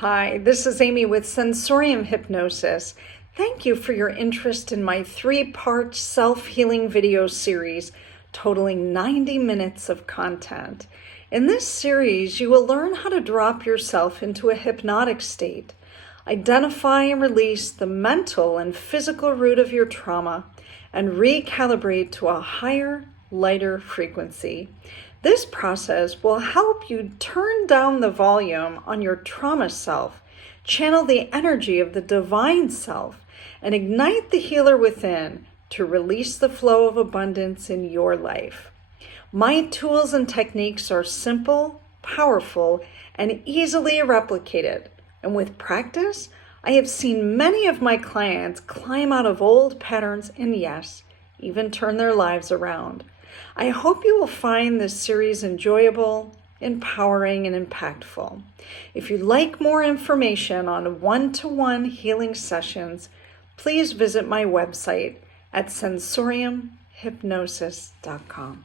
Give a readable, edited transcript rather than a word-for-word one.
Hi, this is Amy with Sensorium Hypnosis. Thank you for your interest in my 3-part self-healing video series totaling 90 minutes of content. In this series, you will learn how to drop yourself into a hypnotic state, identify and release the mental and physical root of your trauma, and recalibrate to a higher, lighter frequency. This process will help you turn down the volume on your trauma self, channel the energy of the divine self, and ignite the healer within to release the flow of abundance in your life. My tools and techniques are simple, powerful, and easily replicated. And with practice, I have seen many of my clients climb out of old patterns and, yes, even turn their lives around. I hope you will find this series enjoyable, empowering, and impactful. If you'd like more information on one-to-one healing sessions, please visit my website at sensoriumhypnosis.com.